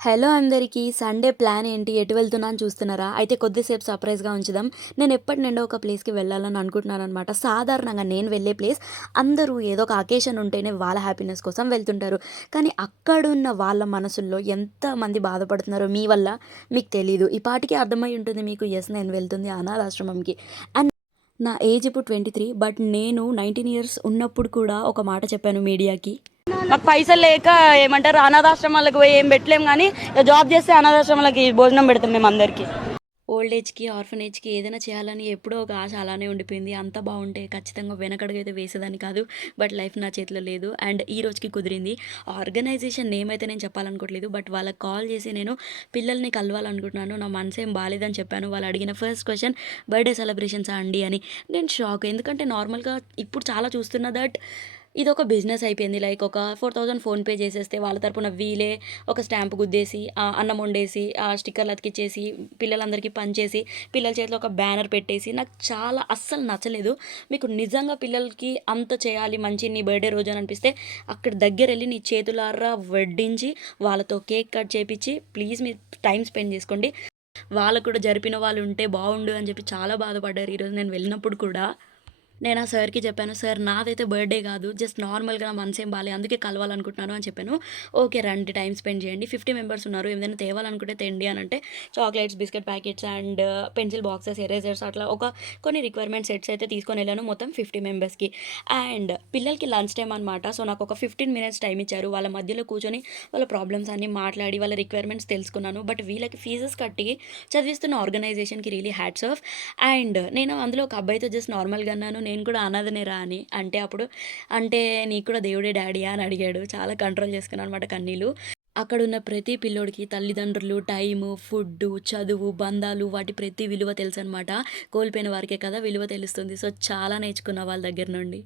Hello అందరికీ! Sunday plan ఏంటి? ఎటు వెళ్తున్నా అని చూస్తున్నారా? అయితే కొద్దిసేపు సర్ప్రైజ్‌గా ఉంచుదాం. నేను ఎప్పటి నుండో ఒక ప్లేస్‌కి వెళ్ళాలని అనుకుంటున్నాననమాట. సాధారణంగా నేను వెళ్ళే ప్లేస్ అందరూ ఏదో ఒక అకేషన్ ఉంటేనే వాళ్ళ హ్యాపీనెస్ కోసం వెళ్తుంటారు. కానీ అక్కడున్న వాళ్ళ మనసుల్లో ఎంతమంది బాధపడుతున్నారో మీ వల్ల మీకు తెలీదు. ఈ పాటికి అర్థమై ఉంటుంది మీకు. యెస్, నేను వెళ్తుంది అనాథాశ్రమంకి. అండ్ నా ఏజ్ ఇప్పుడు 23. బట్ నేను 19 ఇయర్స్ ఉన్నప్పుడు కూడా ఒక మాట చెప్పాను మీడియాకి. మాకు పైసలు లేక ఏమంటారు అనాథాశ్రమాలకు పోయి ఏం పెట్టలేము, కానీ జాబ్ చేస్తే అనాథాశ్రమాలకి భోజనం పెడతాం మేము అందరికి. ఓల్డ్ ఏజ్‌కి, ఆర్ఫనేజ్‌కి ఏదైనా చేయాలని ఎప్పుడో ఒక ఆశ అలానే ఉండిపోయింది. అంతా బావుంటే ఖచ్చితంగా వెనకడుగైతే వేసేదాన్ని కాదు. బట్ లైఫ్ నా చేతిలో లేదు. అండ్ ఈ రోజుకి కుదిరింది. ఆర్గనైజేషన్ నేమ్ అయితే నేను చెప్పాలనుకోవట్లేదు. బట్ వాళ్ళకి కాల్ చేసి నేను పిల్లల్ని కలవాలనుకుంటున్నాను. నా మనసేం బాలేదని చెప్పాను. వాళ్ళు అడిగిన ఫస్ట్ క్వెషన్ బర్త్‌డే సెలబ్రేషన్సా అండి అని. నేను షాక్. ఎందుకంటే నార్మల్‌గా ఇప్పుడు చాలా చూస్తున్నా దట్ ఇదొక బిజినెస్ అయిపోయింది. లైక్ ఒక 4000 ఫోన్‌పే చేసేస్తే వాళ్ళ తరపున వీళ్ళే ఒక స్టాంప్ గుద్దేసి, అన్నం వండేసి, స్టిక్కర్‌లు అతికిచ్చేసి, పిల్లలందరికీ పంచేసి, పిల్లల చేతిలో ఒక బ్యానర్ పెట్టేసి, నాకు చాలా అస్సలు నచ్చలేదు. మీకు నిజంగా పిల్లలకి అంత చేయాలి మంచి నీ బర్త్‌డే రోజు అని అనిపిస్తే, అక్కడ దగ్గరెళ్ళి నీ చేతులారా వడ్డించి, వాళ్ళతో కేక్ కట్ చేపిచ్చి, ప్లీజ్ మీరు టైమ్ స్పెండ్ చేసుకోండి. వాళ్ళకి కూడా జరిపిన వాళ్ళు ఉంటే బావుండు అని చెప్పి చాలా బాధపడ్డారు ఈరోజు నేను వెళ్ళినప్పుడు కూడా. నేను ఆ సార్‌కి చెప్పాను, "సార్ నాదైతే బర్త్‌డే కాదు. జస్ట్ నార్మల్‌గా నా మనసేం బాలే. అందుకే కలవాలనుకుంటున్నాను" అని చెప్పాను. "ఓకే రండి టైమ్ స్పెండ్ చేయండి. 50 మెంబర్స్ ఉన్నారు. ఏదైనా తేవాలనుకుంటే తెండి" అనంటే chocolates, biscuit packets and pencil boxes, erasers అట్లా కొన్ని రిక్వైర్మెంట్ సెట్స్ అయితే తీసుకొనెళ్ళాను మొత్తం 50 మెంబర్స్‌కి. అండ్ పిల్లలకి లంచ్ టైమ్ అనమాట. సో, నాకొక 15 మినిట్స్ టైమ్ ఇచ్చారు. వాళ్ళ మధ్యలో కూర్చొని వాళ్ళ ప్రాబ్లమ్స్ అన్నీ మాట్లాడి, వాళ్ళ రిక్వైర్మెంట్స్ తెలుసుకున్నాను. బట్ వీళ్ళకి ఫీజెస్ కట్టి చదివిస్తున్న ఆర్గనైజేషన్‌కి రియల్లీ హ్యాట్స్ ఆఫ్. అండ్ నేను అందులో ఒక అబ్బాయితో జస్ట్ నార్మల్‌గా అన్నాను, "నేను కూడా అనాథనేరా" అని. అంటే అప్పుడు "అంటే నీకు కూడా దేవుడే డాడీయా?" అని అడిగాడు. చాలా కంట్రోల్ చేసుకున్నాననమాట కన్నీళ్ళు. అక్కడున్న ప్రతి పిల్లోడికి తల్లిదండ్రులు, టైము, ఫుడ్డు, చదువు, బంధాలు వాటి ప్రతి విలువ తెలుసనమాట. కోల్పోయిన వారికే కదా విలువ తెలుస్తుంది. సో, చాలా నేర్చుకున్నా వాళ్ళ దగ్గర నుండి.